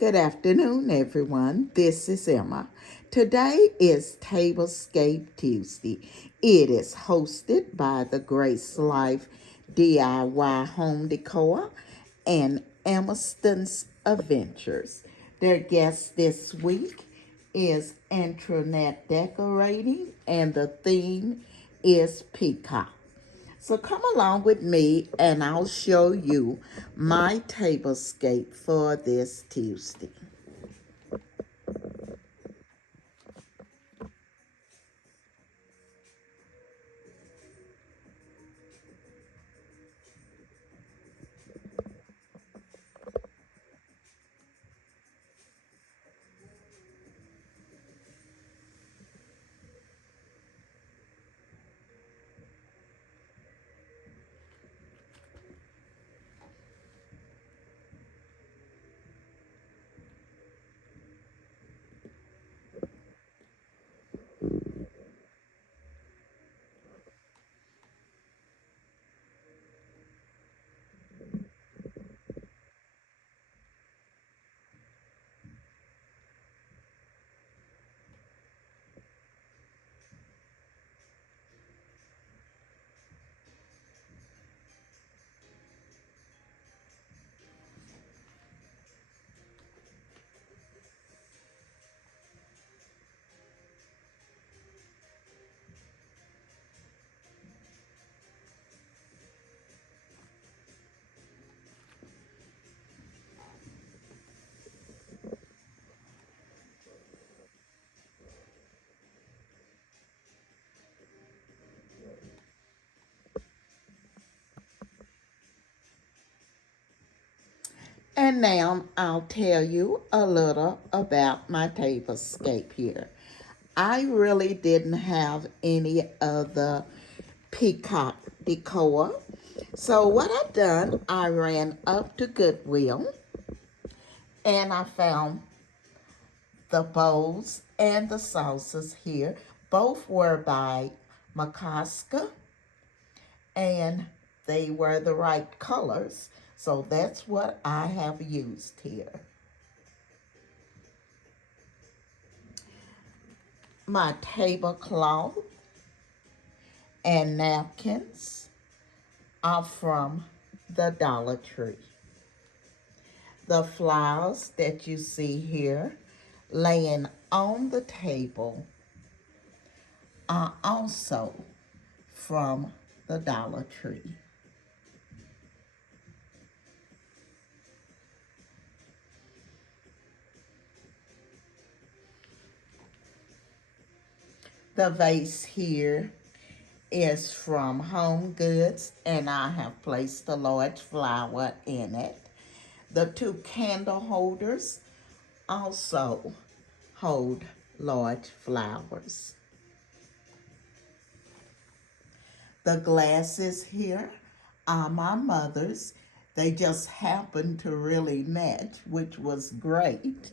Good afternoon, everyone. This is Emma. Today is Tablescape Tuesday. It is hosted by the Grace Life DIY Home Decor and Emerson's Adventures. Their guest this week is Intranet Decorating, and the theme is Peacock. So come along with me and I'll show you my tablescape for this Tuesday. And now I'll tell you a little about my tablescape here. I really didn't have any of the peacock decor. So what I've done, I ran up to Goodwill and I found the bowls and the saucers here. Both were by Macoska and they were the right colors. So that's what I have used here. My tablecloth and napkins are from the Dollar Tree. The flowers that you see here laying on the table are also from the Dollar Tree. The vase here is from Home Goods, and I have placed a large flower in it. The two candle holders also hold large flowers. The glasses here are my mother's. They just happened to really match, which was great.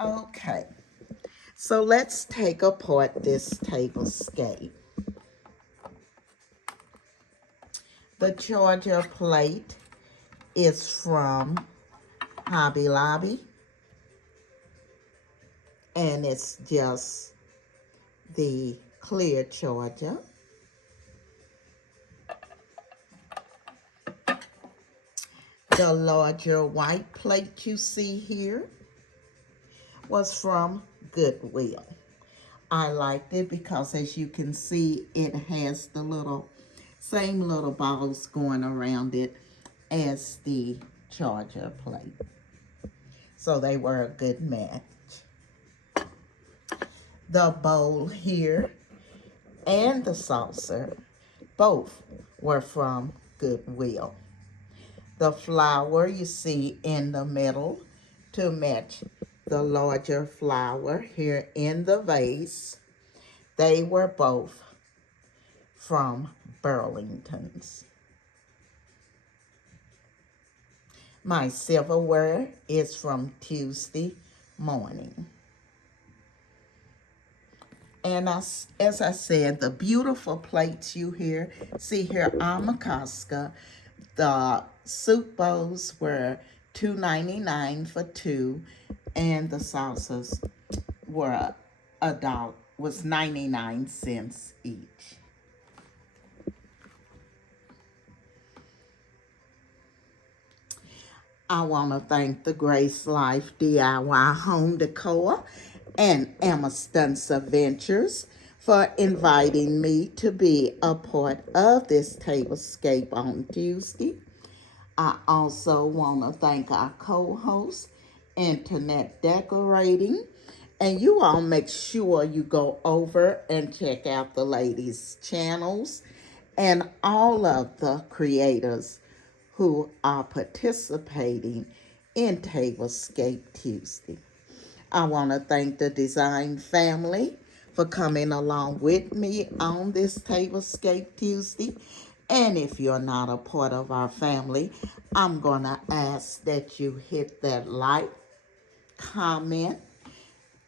Okay, so let's take apart this tablescape. The charger plate is from Hobby Lobby, and it's just the clear charger. The larger white plate you see here was from Goodwill. I liked it because, as you can see, it has the same little balls going around it as the charger plate. So they were a good match. The bowl here and the saucer both were from Goodwill. The flower you see in the middle to match the larger flower here in the vase, they were both from Burlington's. My silverware is from Tuesday morning. And as I said, the beautiful plates you see here on Macoska, the soup bowls were $2.99 for two, and the sauces were was 99 cents each. I want to thank the Grace Life DIY Home Decor and Amistance Adventures for inviting me to be a part of this Tablescape on Tuesday. I also want to thank our co-host, Internet Decorating. And you all make sure you go over and check out the ladies' channels and all of the creators who are participating in Tablescape Tuesday. I want to thank the design family for coming along with me on this Tablescape Tuesday. And if you're not a part of our family, I'm going to ask that you hit that like, comment,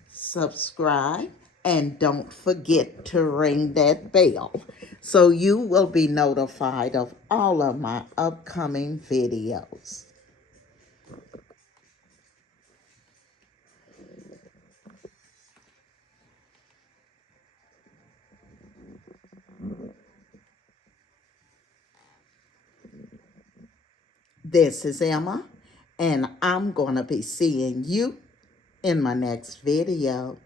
subscribe, and don't forget to ring that bell so you will be notified of all of my upcoming videos. This is Emma, and I'm going to be seeing you in my next video.